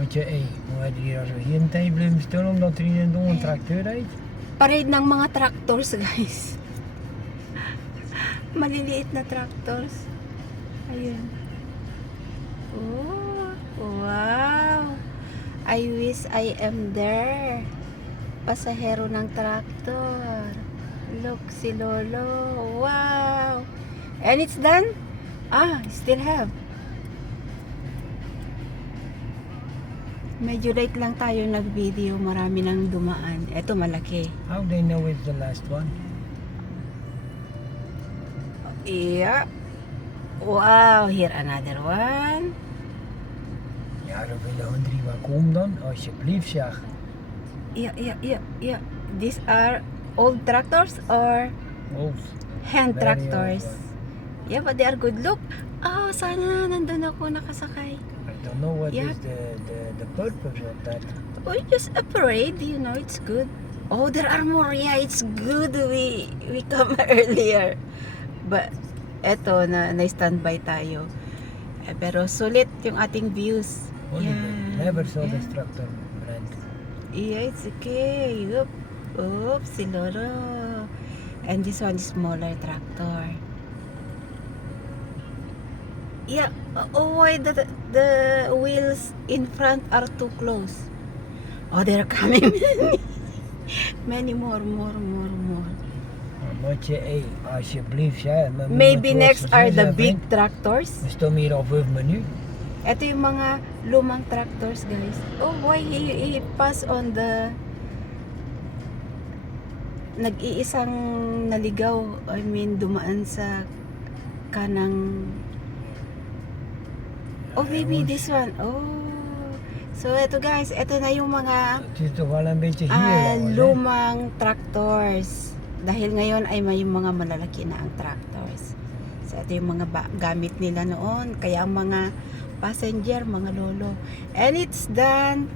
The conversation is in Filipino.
Moet je, hé, hoe had hier een tijd blijven staan omdat er hier een tracteur rijdt? Parade ng mga tractors, guys. Maliliit na tractors. Ayun. Oh, wow. I wish I am there. Pasahero ng tractor. Look, si Lolo. Wow. And it's done? Ah, still have. Medyo late lang tayo nag-video. Marami nang dumaan. Ito malaki. How they know it's the last one? Yeah. Wow, here another one. Ja, dan willen hun drie waar kom dan, alsjeblieft zeg. Yeah, yeah, yeah, yeah. These are old tractors or Old. hand Very tractors? old Yeah, but they are good. Look. Oh, sana nandun ako nakasakay. Don't know what is Yeah. the, the, the purpose of that. Oh, just a parade, you know, it's good. Oh, there are more. Yeah, it's good. We we come earlier. But eto na na-standby tayo. Eh, pero sulit yung ating views. Only Yeah, Never saw yeah. this tractor brand. Yeah, it's okay. Oop, oop, si Loro. And this one is smaller tractor. Yeah, oh why the the wheels in front are too close? Oh, they're coming. Many more, more, more, more. Alsjeblieft maar moet Maybe next are the big tractors. We staan hier al 5 minuten. Ito yung mga lumang tractors, guys. Oh, why he, he pass on the nag-iisang naligaw, I mean, dumaan sa kanang Oh, maybe this one. Oh. So, ito guys, ito na yung mga een beetje hier. ah, hè? lumang tractors. Dahil ngayon ay may mga malalaki na ang tractors. So, ito yung mga gamit nila noon. Kaya ang mga passenger, mga lolo. And it's done.